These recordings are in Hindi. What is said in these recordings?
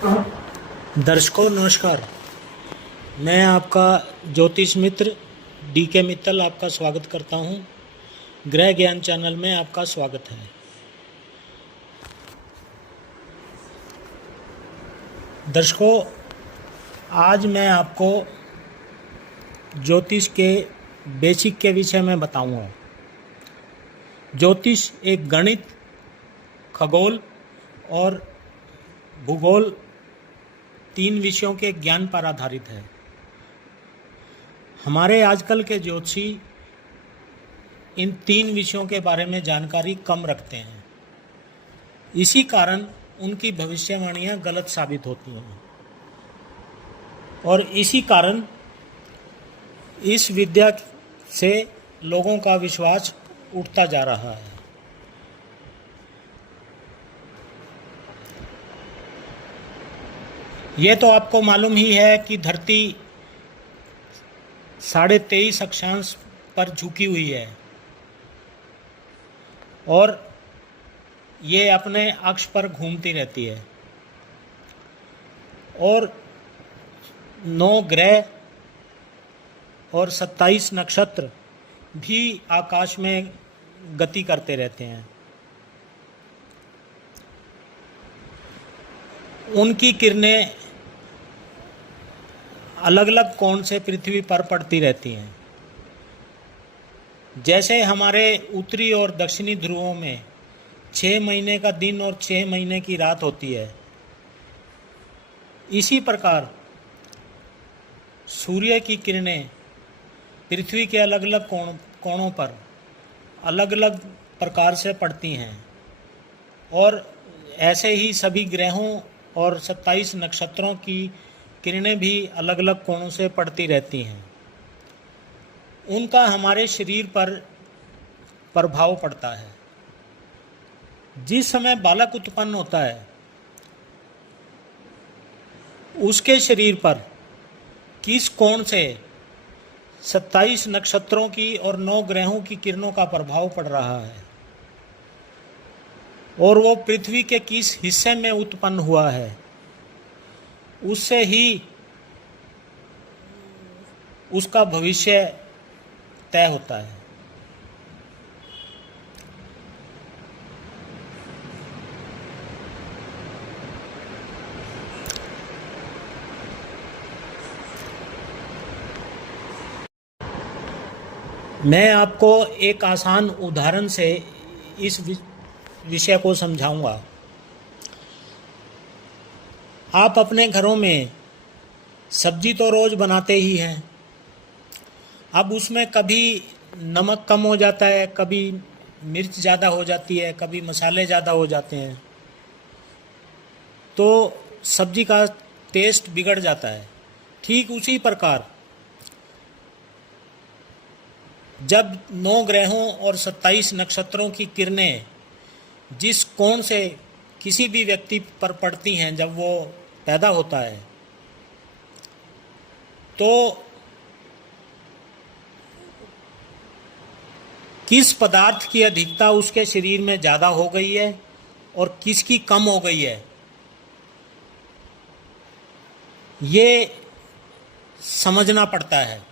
दर्शकों नमस्कार। मैं आपका ज्योतिष मित्र डीके मित्तल आपका स्वागत करता हूं। ग्रह ज्ञान चैनल में आपका स्वागत है। दर्शकों, आज मैं आपको ज्योतिष के बेसिक के विषय में बताऊंगा। ज्योतिष एक गणित, खगोल और भूगोल तीन विषयों के ज्ञान पर आधारित है। हमारे आजकल के ज्योतिषी इन तीन विषयों के बारे में जानकारी कम रखते हैं। इसी कारण उनकी भविष्यवाणियां गलत साबित होती हैं और इसी कारण इस विद्या से लोगों का विश्वास उठता जा रहा है। ये तो आपको मालूम ही है कि धरती 23.5 अक्षांश पर झुकी हुई है और ये अपने अक्ष पर घूमती रहती है और 9 ग्रह और 27 नक्षत्र भी आकाश में गति करते रहते हैं। उनकी किरणें अलग अलग कोण से पृथ्वी पर पड़ती रहती हैं। जैसे हमारे उत्तरी और दक्षिणी ध्रुवों में 6 महीने का दिन और 6 महीने की रात होती है, इसी प्रकार सूर्य की किरणें पृथ्वी के अलग अलग कोणों पर अलग अलग प्रकार से पड़ती हैं और ऐसे ही सभी ग्रहों और 27 नक्षत्रों की किरणें भी अलग अलग कोणों से पड़ती रहती हैं। उनका हमारे शरीर पर प्रभाव पड़ता है। जिस समय बालक उत्पन्न होता है उसके शरीर पर किस कोण से 27 नक्षत्रों की और 9 ग्रहों की किरणों का प्रभाव पड़ रहा है और वो पृथ्वी के किस हिस्से में उत्पन्न हुआ है, उससे ही उसका भविष्य तय होता है। मैं आपको एक आसान उदाहरण से इस विषय को समझाऊंगा। आप अपने घरों में सब्जी तो रोज बनाते ही हैं। अब उसमें कभी नमक कम हो जाता है, कभी मिर्च ज़्यादा हो जाती है, कभी मसाले ज़्यादा हो जाते हैं, तो सब्जी का टेस्ट बिगड़ जाता है। ठीक उसी प्रकार जब 9 ग्रहों और 27 नक्षत्रों की किरणें जिस कोण से किसी भी व्यक्ति पर पड़ती हैं, जब वो पैदा होता है, तो किस पदार्थ की अधिकता उसके शरीर में ज़्यादा हो गई है और किसकी कम हो गई है, ये समझना पड़ता है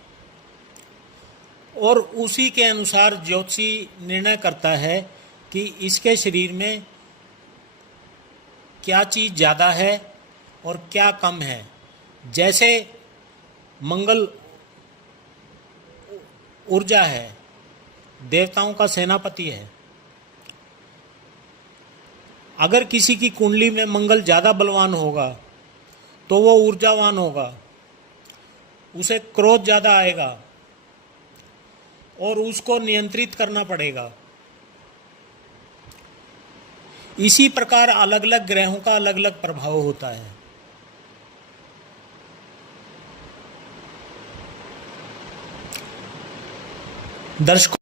और उसी के अनुसार ज्योतिषी निर्णय करता है कि इसके शरीर में क्या चीज़ ज़्यादा है और क्या कम है। जैसे मंगल ऊर्जा है, देवताओं का सेनापति है। अगर किसी की कुंडली में मंगल ज़्यादा बलवान होगा तो वो ऊर्जावान होगा, उसे क्रोध ज़्यादा आएगा और उसको नियंत्रित करना पड़ेगा। इसी प्रकार अलग अलग ग्रहों का अलग अलग प्रभाव होता है। दर्शकों,